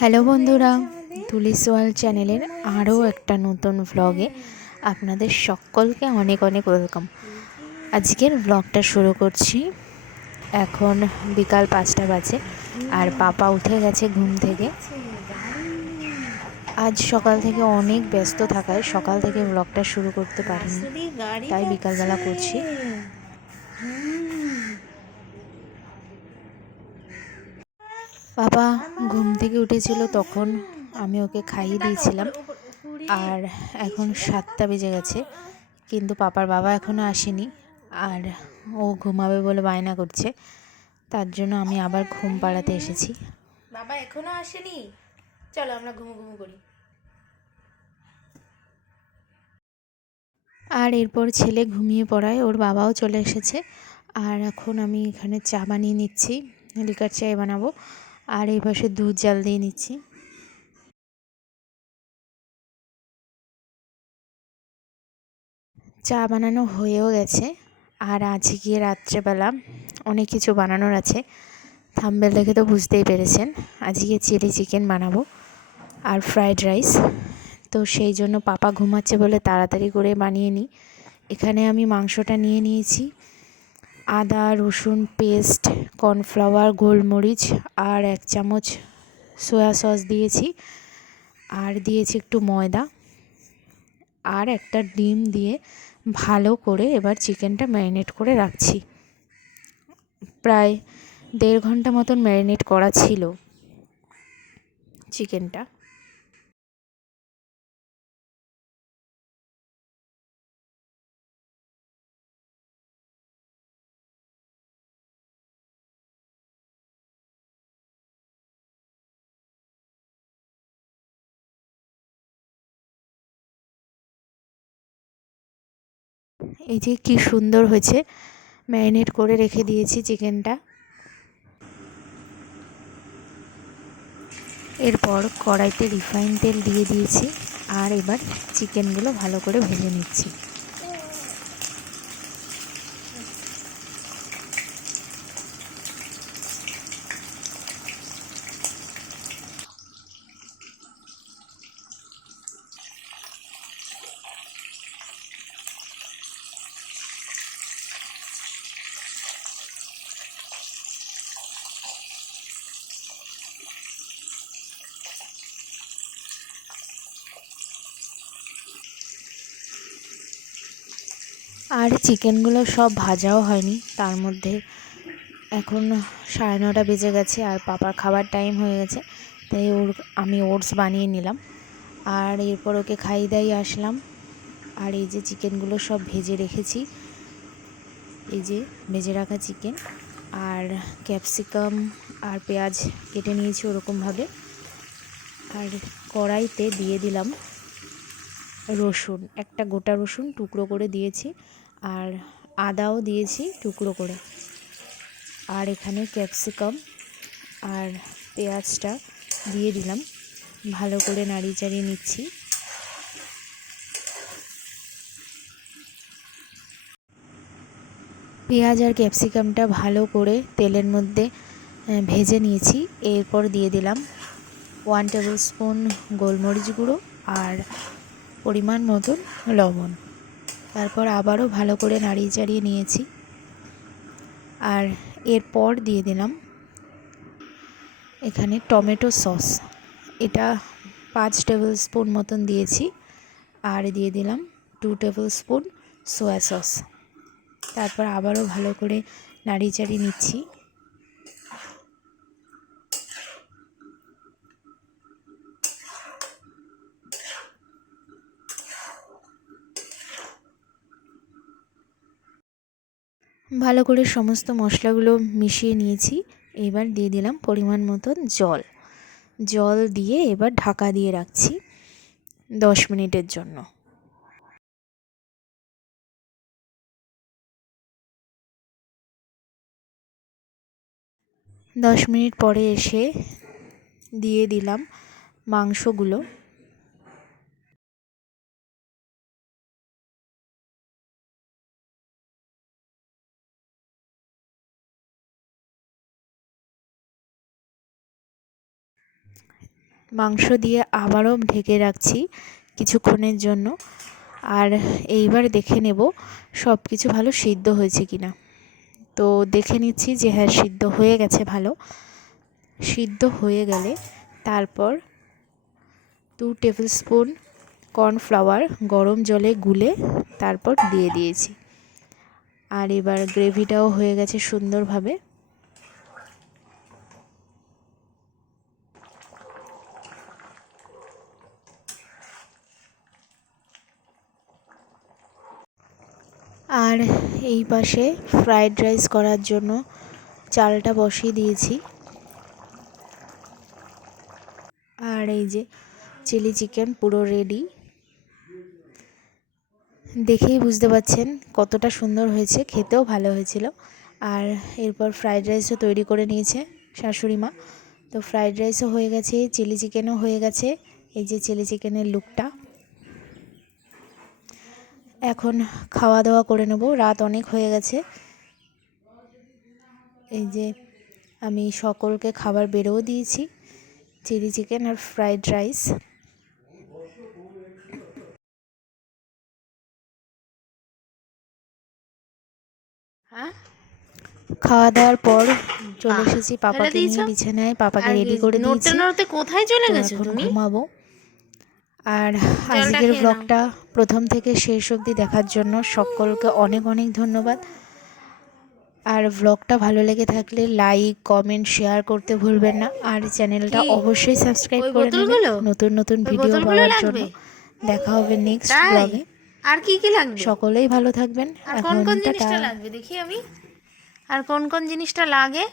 Hello বন্ধুরা, তুলিস world চ্যানেলের আরও একটা নতুন ভ্লগে আপনাদের সকলকে অনেক অনেক ওয়েলকাম। আজকের ভ্লগটা শুরু করছি। এখন বিকাল 5টা বাজে আর পাপা উঠে গেছে ঘুম থেকে। আজ সকাল থেকে অনেক ব্যস্ত থাকায় সকাল থেকে ভ্লগটা শুরু করতে পারিনি, তাই বিকালবেলা করছি। বাবা ঘুম থেকে উঠেছিল, তখন আমি ওকে খাইয়ে দিয়েছিলাম। আর এখন 7টা বেজে গেছে, কিন্তু পাপার বাবা এখনও আসেনি আর ও ঘুমাবে বলে বায়না করছে। তার জন্য আমি আবার ঘুম পাড়াতে এসেছি। বাবা এখনও আসেনি, চলো আমরা ঘুমু ঘুমু করি। আর এরপর ছেলে ঘুমিয়ে পড়ায় ওর বাবাও চলে এসেছে। আর এখন আমি এখানে চা বানিয়ে নিচ্ছি, লিকার চাই বানাবো। আর এই পাশে দুধ জাল দিয়ে নিচ্ছি। চা বানানো হয়েও গেছে। আর আজকে রাত্রেবেলা অনেক কিছু বানানোর আছে। থাম্বনেল দেখে তো বুঝতেই পেরেছেন, আজকে চিলি চিকেন বানাবো আর ফ্রায়েড রাইস। তো সেই জন্য পাপা ঘুমাচ্ছে বলে তাড়াতাড়ি করে বানিয়ে নিই। এখানে আমি মাংসটা নিয়ে নিয়েছি, আদা রসুন পেস্ট, কর্নফ্লাওয়ার, গোলমরিচ আর 1 চামচ সয়া সস দিয়েছি। আর দিয়েছি একটু ময়দা আর একটা ডিম দিয়ে ভালো করে এবার চিকেনটা ম্যারিনেট করে রাখছি। প্রায় 1.5 ঘন্টা মতন ম্যারিনেট করা ছিল চিকেনটা। এই যে কি সুন্দর হয়েছে, ম্যারিনেট করে রেখে দিয়েছি চিকেনটা। এরপর কড়াইতে রিফাইন তেল দিয়ে দিয়েছি আর এবার চিকেনগুলো ভালো করে ভেজে নিচ্ছি। আর চিকেনগুলো সব ভাজাও হয়নি, তার মধ্যে এখন 9:30 বেজে গেছে আর পাপার খাবার টাইম হয়ে গেছে। তাই আমি ওটস বানিয়ে নিলাম আর এরপর ওকে খাইয়ে দাইয়ে আসলাম। আর এই যে চিকেনগুলো সব ভেজে রেখেছি, এই যে ভেজে রাখা চিকেন আর ক্যাপসিকাম আর পেঁয়াজ কেটে নিয়েছি ওরকমভাবে। আর কড়াইতে দিয়ে দিলাম রসুন, একটা গোটা রসুন টুকরো করে দিয়েছি আর আদাও দিয়েছি টুকরো করে। আর এখানে ক্যাপসিকাম আর পেঁয়াজটা দিয়ে দিলাম, ভালো করে নাড়িয়ে চাড়িয়ে নিচ্ছি। পেঁয়াজ আর ক্যাপসিকামটা ভালো করে তেলের মধ্যে ভেজে নিয়েছি। এরপর দিয়ে দিলাম 1 টেবিল স্পুন গোলমরিচ গুঁড়ো আর পরিমাণ মতন লবণ। তারপর আবারও ভালো করে নাড়িয়ে চাড়িয়ে নিয়েছি। আর এরপর দিয়ে দিলাম এখানে টমেটো সস, এটা 5 টেবিল স্পুন মতন দিয়েছি। আর দিয়ে দিলাম 2 টেবিল স্পুন সয়া সস। তারপর আবারও ভালো করে নাড়িয়ে চাড়িয়ে নিচ্ছি। ভালো করে সমস্ত মশলাগুলো মিশিয়ে নিয়েছি। এবার দিয়ে দিলাম পরিমাণ মতন জল দিয়ে এবার ঢাকা দিয়ে রাখছি 10 মিনিটের জন্য। 10 মিনিট পরে এসে দিয়ে দিলাম মাংসগুলো। মাংস দিয়ে আবারও ঢেকে রাখছি কিছুক্ষণের জন্য। আর এইবার দেখে নেব সব কিছু ভালো সিদ্ধ হয়েছে কিনা। তো দেখে নিচ্ছি যে হ্যাঁ সিদ্ধ হয়ে গেছে ভালো। সিদ্ধ হয়ে গেলে তারপর 2 টেবিল স্পুন কর্নফ্লাওয়ার গরম জলে গুলে তারপর দিয়ে দিয়েছি। আর এবার গ্রেভিটাও হয়ে গেছে সুন্দরভাবে। আর এই পাশে ফ্রাইড রাইস করার জন্য চালটা বসিয়ে দিয়েছি। আর এই যে চিলি চিকেন পুরো রেডি। দেখেই বুঝতে পারছেন কতটা সুন্দর হয়েছে, খেতেও ভালো হয়েছিল। আর এরপর ফ্রাইড রাইসও তৈরি করে নিয়েছে শাশুড়ি মা। তো ফ্রাইড রাইসও হয়ে গেছে, চিলি চিকেনও হয়ে গেছে। এই যে চিলি চিকেনের লুকটা। এখন খাওয়া দাওয়া করে নেব, রাত অনেক হয়ে গেছে। এই যে আমি সকলকে খাবার বেড়েও দিয়েছি, চিলি চিকেন আর ফ্রাইড রাইস। হ্যাঁ, খাওয়া দাওয়ার পর চলে এসেছি পাপাকে নিয়ে বিছানায়, পাপাকে রেডি করে দিয়েছি। নড়তে কোথায় চলে তো গেছো এখন তুমি? ঘুমাবো। আর জলটা আজকের খেয়ে নাও। ব্লগটা প্রথম থেকে শেষ অবধি দেখার জন্য সকলকে অনেক অনেক ধন্যবাদ। আর ব্লগটা ভালো লেগে থাকলে লাইক কমেন্ট শেয়ার করতে ভুলবেন না। আর চ্যানেলটা কি অবশ্যই সাবস্ক্রাইব ওই করে নেবেন বোতলগুলো? নতুন নতুন ওই ভিডিও বোতলগুলো পাওয়ার জন্য। লাগবে? দেখা হবে নেক্সট তাই? ব্লগে। আর কি কি লাগবে? সকলেই ভালো থাকবেন। আর কোন এখন কোন টাটা। জিনিসটা লাগবে দেখি আমি। আর কোন কোন জিনিসটা লাগে?